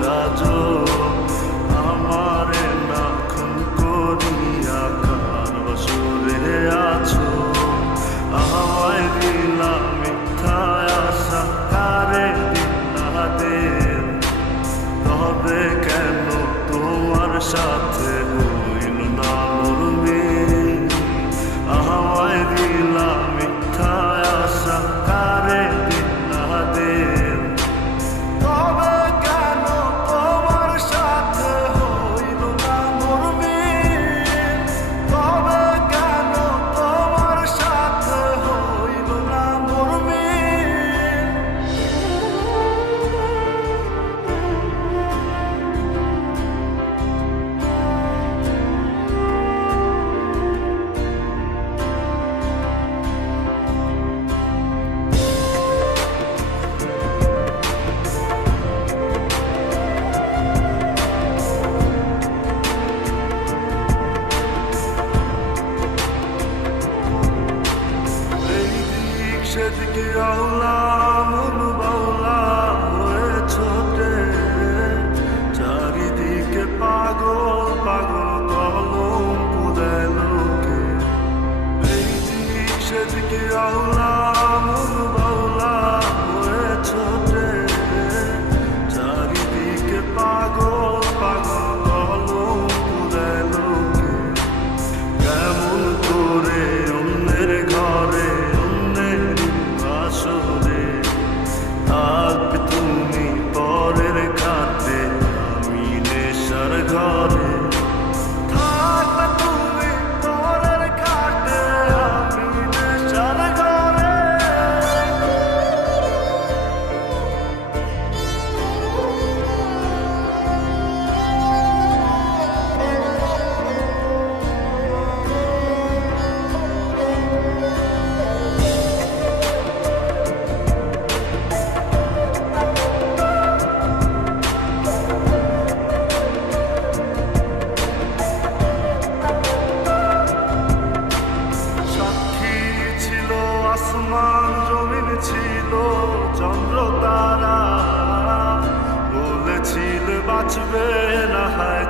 সাজো আমারে না খুন করিয়া কার বসরে আছো আমায় দিলা মিথ্যা আশা কারে দিলা দেন তবে কেন তোমার সাথে হইল না মোর মিল আমায় দিলা মিথ্যা আশা কারে দিলা দেন তবে কেন তোমার সাথে হইল না মোর মিল তবে কেন তোমার সাথে হইল না মোর মিল সেদিকে আওলা মন বাউলা হয়ে ছোটে চারিদিকে পাগল পাগল কলম দেয় লোকে এই দিক সেদিকে আওলা মন বাউলা হয়ে ছোটে চারিদিকে পাগল পাগল কলম দেয় লোকে কেমন করে অন্যের ঘরে থাকবে তুমি পরের খাতে আমি নেশার ঘরে থাকবে তুমি পরের খাতে আমি নেশার ঘরে আসমান জমিন ছিল চন্দ্র তারা বলেছিল বাঁচবে না হয়